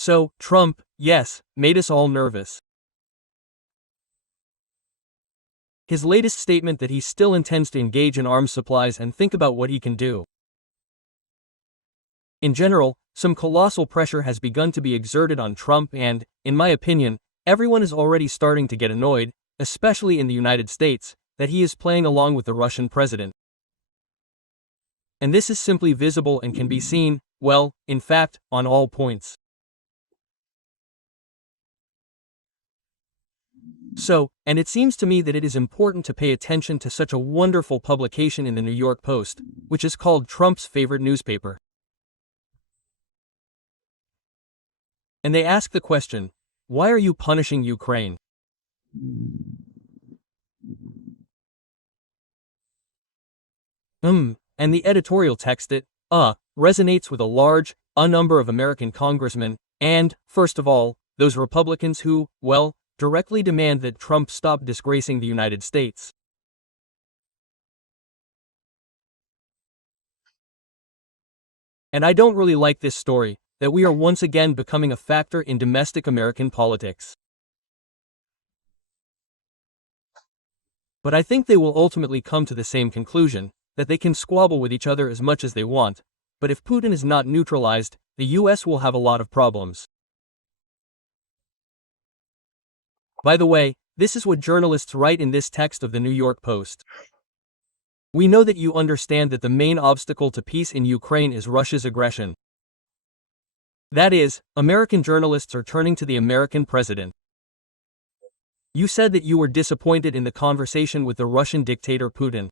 So, Trump, yes, made us all nervous. His latest statement that he still intends to engage in arms supplies and think about what he can do. In general, some colossal pressure has begun to be exerted on Trump and, in my opinion, everyone is already starting to get annoyed, especially in the United States, that he is playing along with the Russian president. And this is simply visible and can be seen, well, in fact, on all points. So, and it seems to me that it is important to pay attention to such a wonderful publication in the New York Post, which is called Trump's favorite newspaper. And they ask the question, why are you punishing Ukraine? And the editorial text it, resonates with a number of American congressmen, and, first of all, those Republicans who, well, directly demand that Trump stop disgracing the United States. And I don't really like this story, that we are once again becoming a factor in domestic American politics. But I think they will ultimately come to the same conclusion, that they can squabble with each other as much as they want, but if Putin is not neutralized, the US will have a lot of problems. By the way, this is what journalists write in this text of the New York Post. We know that you understand that the main obstacle to peace in Ukraine is Russia's aggression. That is, American journalists are turning to the American president. You said that you were disappointed in the conversation with the Russian dictator Putin.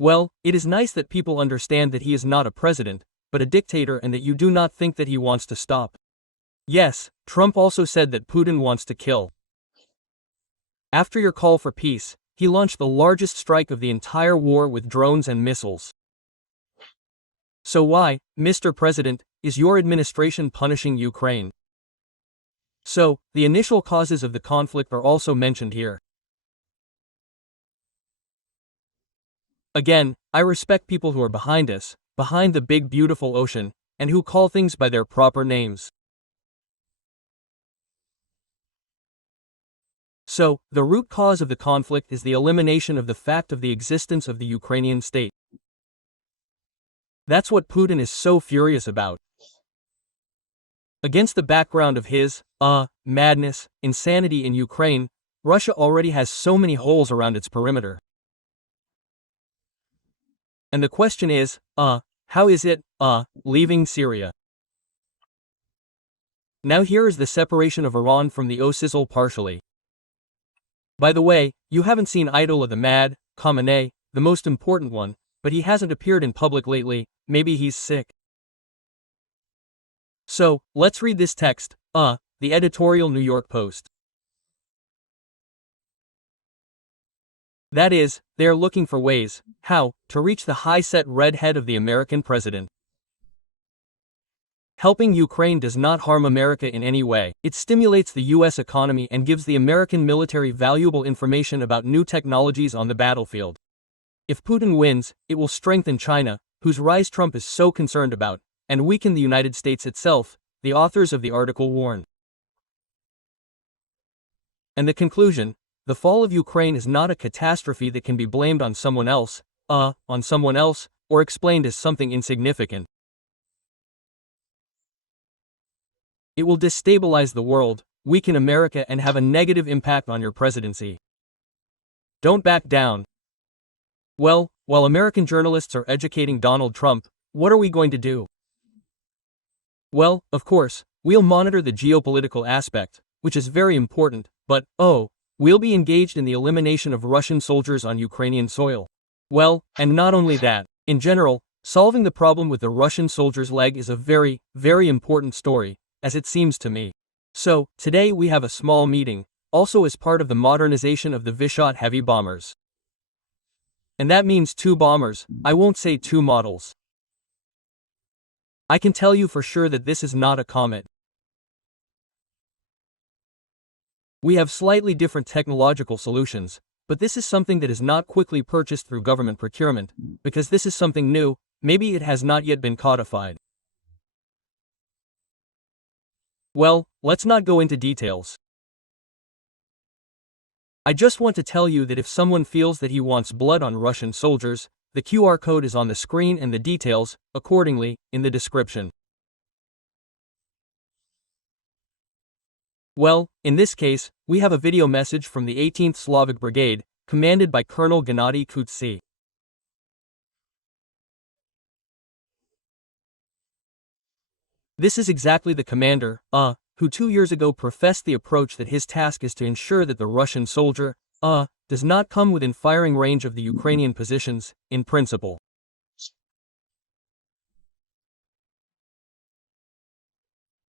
Well, it is nice that people understand that he is not a president, but a dictator, and that you do not think that he wants to stop. Yes, Trump also said that Putin wants to kill. After your call for peace, he launched the largest strike of the entire war with drones and missiles. So why, Mr. President, is your administration punishing Ukraine? So, the initial causes of the conflict are also mentioned here. Again, I respect people who are behind us, behind the big beautiful ocean, and who call things by their proper names. So, the root cause of the conflict is the elimination of the fact of the existence of the Ukrainian state. That's what Putin is so furious about. Against the background of his, madness, insanity in Ukraine, Russia already has so many holes around its perimeter. And the question is, how is it, leaving Syria? Now here is the separation of Iran from the OSISL partially. By the way, you haven't seen Idol the Mad, Khamenei, the most important one, but he hasn't appeared in public lately, maybe he's sick. So, let's read this text, the editorial New York Post. That is, they are looking for ways, how, to reach the high-set red head of the American president. Helping Ukraine does not harm America in any way. It stimulates the US economy and gives the American military valuable information about new technologies on the battlefield. If Putin wins, it will strengthen China, whose rise Trump is so concerned about, and weaken the United States itself, the authors of the article warn. And the conclusion, the fall of Ukraine is not a catastrophe that can be blamed on someone else, or explained as something insignificant. It will destabilize the world, weaken America, and have a negative impact on your presidency. Don't back down. Well, while American journalists are educating Donald Trump, what are we going to do? Well, of course, we'll monitor the geopolitical aspect, which is very important, but, we'll be engaged in the elimination of Russian soldiers on Ukrainian soil. Well, and not only that, in general, solving the problem with the Russian soldiers' leg is a very, very important story, as it seems to me. So, today we have a small meeting, also as part of the modernization of the ВОССТАЛИ heavy bombers. And that means 2 bombers, I won't say 2 models. I can tell you for sure that this is not a comet. We have slightly different technological solutions, but this is something that is not quickly purchased through government procurement, because this is something new, maybe it has not yet been codified. Well, let's not go into details. I just want to tell you that if someone feels that he wants blood on Russian soldiers, the QR code is on the screen and the details, accordingly, in the description. Well, in this case, we have a video message from the 18th Slavic Brigade, commanded by Colonel Gennady Kutsy. This is exactly the commander, who 2 years ago professed the approach that his task is to ensure that the Russian soldier, does not come within firing range of the Ukrainian positions, in principle.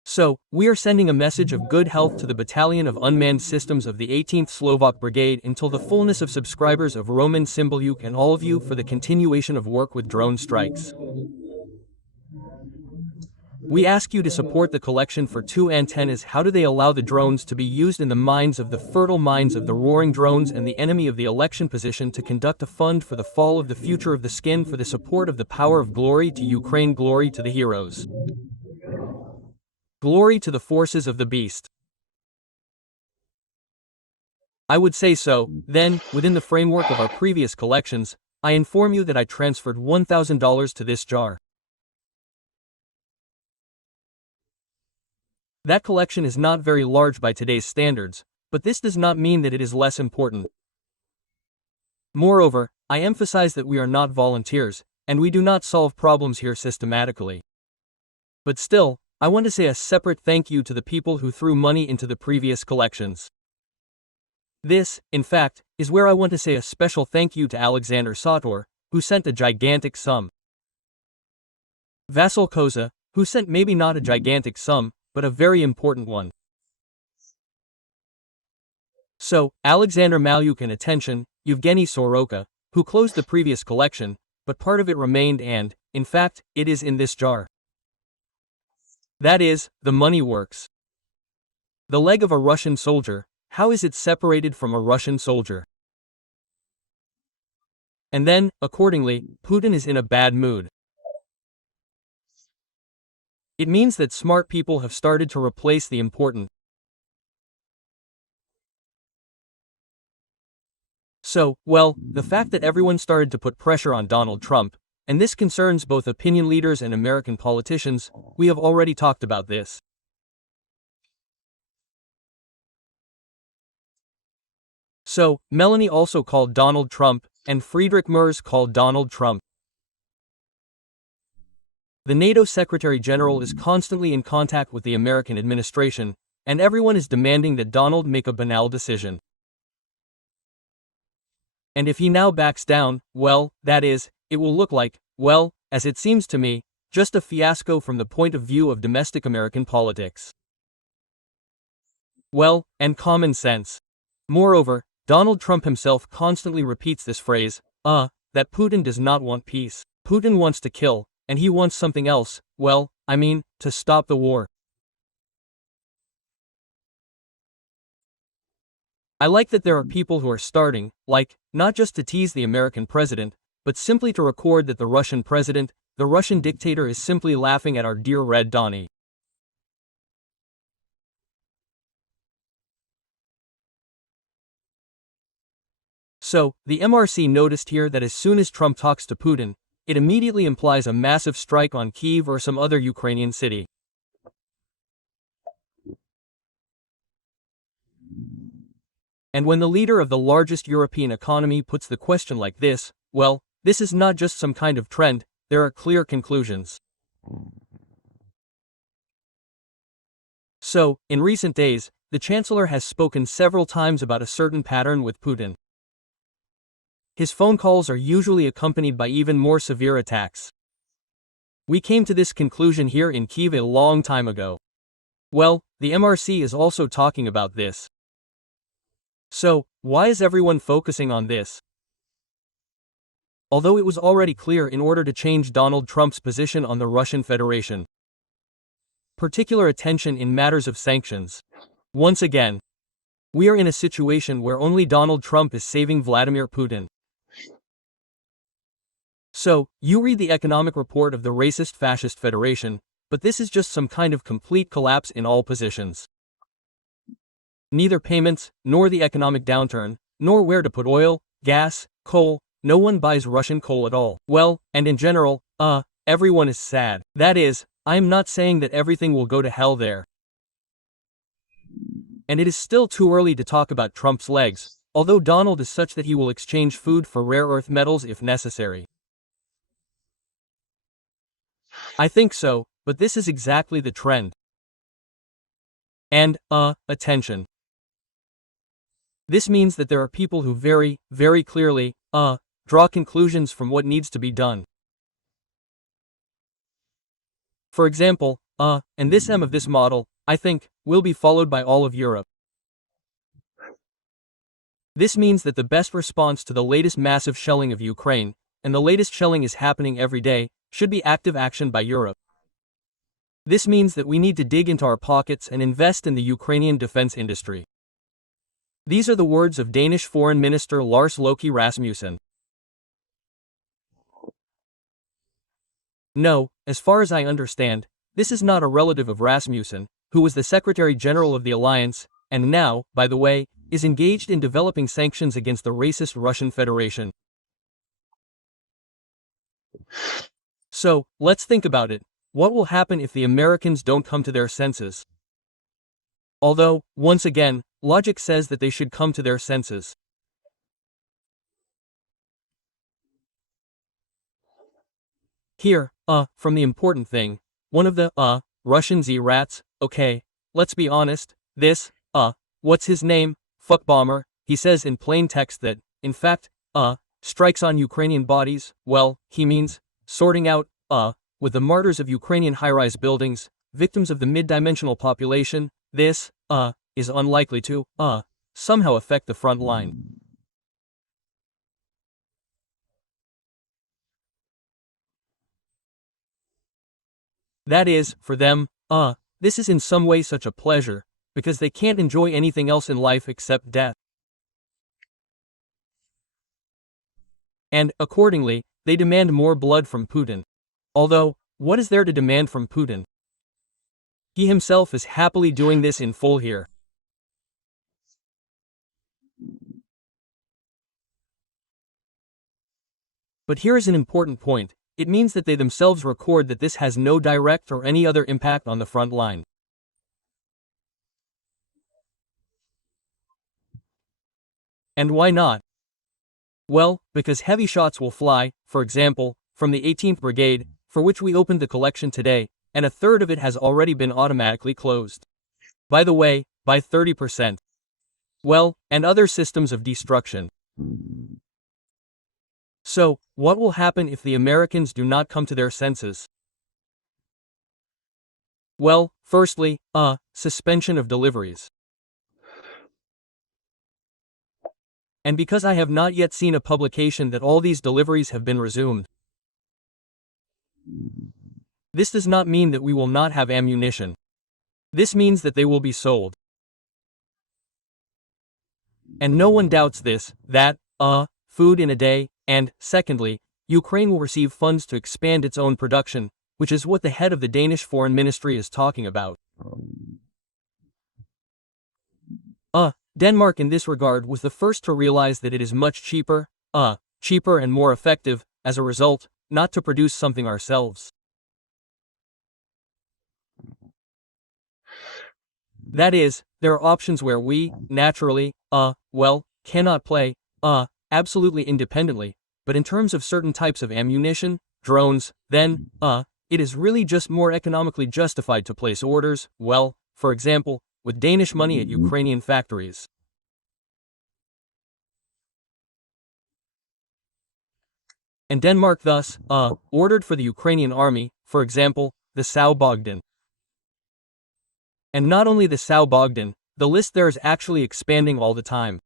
So, we are sending a message of good health to the Battalion of Unmanned Systems of the 18th Slovak Brigade until the fullness of subscribers of Roman Cimbalюk and all of you for the continuation of work with drone strikes. We ask you to support the collection for 2 antennas. How do they allow the drones to be used in the minds of the fertile minds of the roaring drones and the enemy of the election position to conduct a fund for the fall of the future of the skin for the support of the power of glory to Ukraine, glory to the heroes. Glory to the forces of the beast. I would say so, then, within the framework of our previous collections, I inform you that I transferred $1,000 to this jar. That collection is not very large by today's standards, but this does not mean that it is less important. Moreover, I emphasize that we are not volunteers, and we do not solve problems here systematically. But still, I want to say a separate thank you to the people who threw money into the previous collections. This, in fact, is where I want to say a special thank you to Alexander Sator, who sent a gigantic sum. Vasil Koza, who sent maybe not a gigantic sum, but a very important one. So, Alexander Malyuk and attention, Yevgeny Soroka, who closed the previous collection, but part of it remained and, in fact, it is in this jar. That is, the money works. The leg of a Russian soldier, how is it separated from a Russian soldier? And then, accordingly, Putin is in a bad mood. It means that smart people have started to replace the important. So, well, the fact that everyone started to put pressure on Donald Trump, and this concerns both opinion leaders and American politicians, we have already talked about this. So, Melanie also called Donald Trump, and Friedrich Merz called Donald Trump. The NATO Secretary General is constantly in contact with the American administration, and everyone is demanding that Donald make a banal decision. And if he now backs down, well, that is, it will look like, well, as it seems to me, just a fiasco from the point of view of domestic American politics. Well, and common sense. Moreover, Donald Trump himself constantly repeats this phrase, that Putin does not want peace. Putin wants to kill. And he wants something else, well, I mean, to stop the war. I like that there are people who are starting, like, not just to tease the American president, but simply to record that the Russian president, the Russian dictator is simply laughing at our dear Red Donnie. So, the MRC noticed here that as soon as Trump talks to Putin, it immediately implies a massive strike on Kyiv or some other Ukrainian city. And when the leader of the largest European economy puts the question like this, well, this is not just some kind of trend, there are clear conclusions. So, in recent days, the Chancellor has spoken several times about a certain pattern with Putin. His phone calls are usually accompanied by even more severe attacks. We came to this conclusion here in Kyiv a long time ago. Well, the MRC is also talking about this. So, why is everyone focusing on this? Although it was already clear in order to change Donald Trump's position on the Russian Federation. Particular attention in matters of sanctions. Once again, we are in a situation where only Donald Trump is saving Vladimir Putin. So, you read the economic report of the racist fascist federation, but this is just some kind of complete collapse in all positions. Neither payments, nor the economic downturn, nor where to put oil, gas, coal, no one buys Russian coal at all. Well, and in general, everyone is sad. That is, I am not saying that everything will go to hell there. And it is still too early to talk about Trump's legs, although Donald is such that he will exchange food for rare earth metals if necessary. I think so, but this is exactly the trend. And, attention. This means that there are people who very, very clearly, draw conclusions from what needs to be done. For example, and this M of this model, I think, will be followed by all of Europe. This means that the best response to the latest massive shelling of Ukraine, and the latest shelling is happening every day, should be active action by Europe. This means that we need to dig into our pockets and invest in the Ukrainian defense industry. These are the words of Danish Foreign Minister Lars Løkke Rasmussen. No, as far as I understand, this is not a relative of Rasmussen, who was the Secretary General of the Alliance, and now, by the way, is engaged in developing sanctions against the racist Russian Federation. So, let's think about it. What will happen if the Americans don't come to their senses? Although, once again, logic says that they should come to their senses. Here, from the important thing, one of the, Russian Z-rats, okay, let's be honest, this, what's his name, fuck bomber, he says in plain text that, in fact, strikes on Ukrainian bodies, well, he means, sorting out, with the martyrs of Ukrainian high-rise buildings, victims of the mid-dimensional population, this, is unlikely to, somehow affect the front line. That is, for them, this is in some way such a pleasure, because they can't enjoy anything else in life except death. And, accordingly, they demand more blood from Putin. Although, what is there to demand from Putin? He himself is happily doing this in full here. But here is an important point. It means that they themselves record that this has no direct or any other impact on the front line. And why not? Well, because heavy shots will fly, for example, from the 18th Brigade, for which we opened the collection today, and a third of it has already been automatically closed. By the way, by 30%. Well, and other systems of destruction. So, what will happen if the Americans do not come to their senses? Well, firstly, suspension of deliveries. And because I have not yet seen a publication that all these deliveries have been resumed. This does not mean that we will not have ammunition. This means that they will be sold. And no one doubts this, that, food in a day, and, secondly, Ukraine will receive funds to expand its own production, which is what the head of the Danish Foreign Ministry is talking about. Denmark in this regard was the first to realize that it is much cheaper and more effective, as a result, not to produce something ourselves. That is, there are options where we, naturally, cannot play, absolutely independently, but in terms of certain types of ammunition, drones, then, it is really just more economically justified to place orders, well, for example, with Danish money at Ukrainian factories. And Denmark thus, ordered for the Ukrainian army, for example, the Sao Bogdan. And not only the Sao Bogdan, the list there is actually expanding all the time.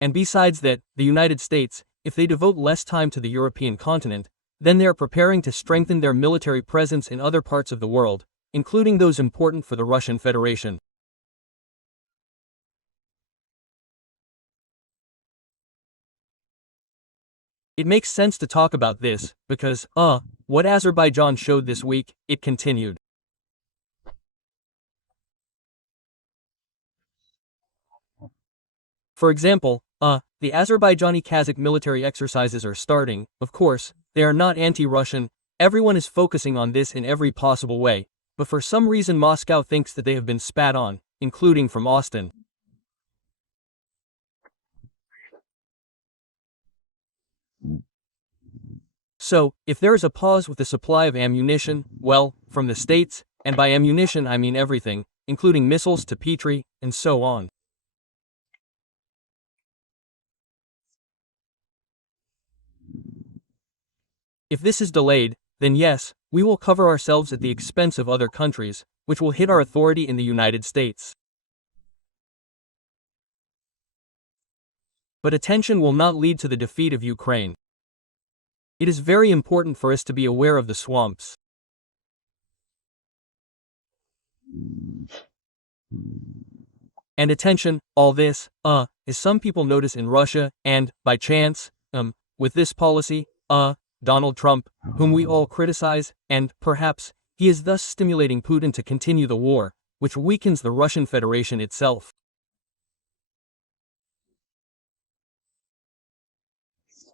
And besides that, the United States, if they devote less time to the European continent, then they are preparing to strengthen their military presence in other parts of the world, including those important for the Russian Federation. It makes sense to talk about this, because, what Azerbaijan showed this week, it continued. For example, the Azerbaijani-Kazakh military exercises are starting. Of course, they are not anti-Russian. Everyone is focusing on this in every possible way, but for some reason Moscow thinks that they have been spat on, including from Austin. So, if there is a pause with the supply of ammunition, well, from the States, and by ammunition I mean everything, including missiles to Petrie, and so on. If this is delayed, then yes, we will cover ourselves at the expense of other countries, which will hit our authority in the United States. But attention will not lead to the defeat of Ukraine. It is very important for us to be aware of the swamps. And attention, all this, as some people notice in Russia, and, by chance, with this policy, Donald Trump, whom we all criticize, and, perhaps, he is thus stimulating Putin to continue the war, which weakens the Russian Federation itself.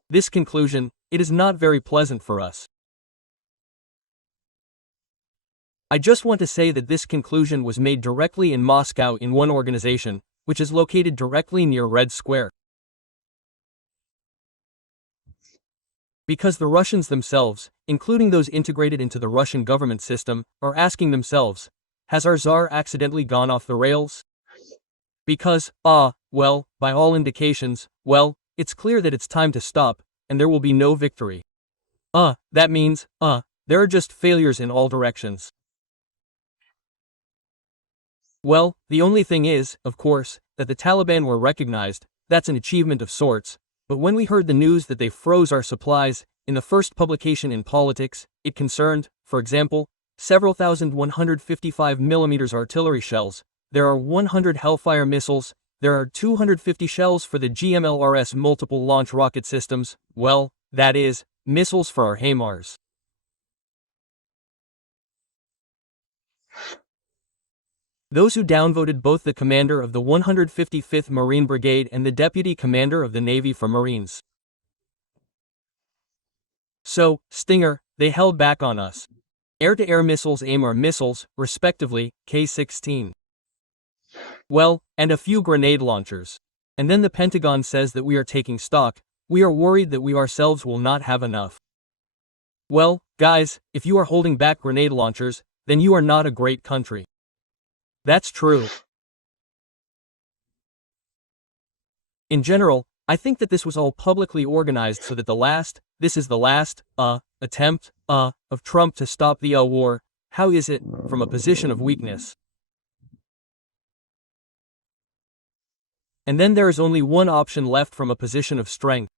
This conclusion, it is not very pleasant for us. I just want to say that this conclusion was made directly in Moscow in one organization, which is located directly near Red Square. Because the Russians themselves, including those integrated into the Russian government system, are asking themselves, has our Tsar accidentally gone off the rails? Because, well, by all indications, well, it's clear that it's time to stop, and there will be no victory. That means, there are just failures in all directions. Well, the only thing is, of course, that the Taliban were recognized. That's an achievement of sorts. But when we heard the news that they froze our supplies, in the first publication in Politics, it concerned, for example, several thousand 155mm artillery shells, there are 100 Hellfire missiles, there are 250 shells for the GMLRS multiple launch rocket systems, well, that is, missiles for our HIMARS. Those who downvoted both the commander of the 155th Marine Brigade and the deputy commander of the Navy for Marines. So, Stinger, they held back on us. Air-to-air missiles AIM missiles, respectively, K-16. Well, and a few grenade launchers. And then the Pentagon says that we are taking stock, we are worried that we ourselves will not have enough. Well, guys, if you are holding back grenade launchers, then you are not a great country. That's true. In general, I think that this was all publicly organized so that this is the last, attempt, of Trump to stop the war. How is it, from a position of weakness? And then there is only one option left from a position of strength.